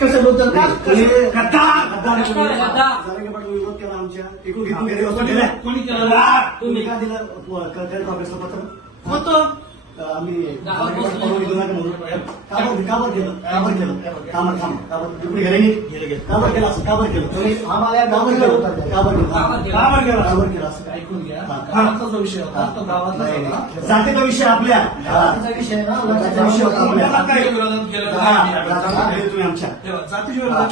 कसं बोलतो का विरोध केला आमच्या एकूण घेऊन गेले कोणी केलं तुम्ही का दिलं काँग्रेसचं पत्र होतो आम्ही परवानगी देऊ नका म्हणून काबर केलं इकडे घरी काबर केलं असं काबर केलं आम्हाला काबर केलं असं ऐकून घ्या गावाचा विषय होता तो गावातला होता जातीचा विषय आपल्या विषय ना जातीचा विषय होता आपल्या विरोधात केलं तुम्ही आमच्या जातीच्या विरोधात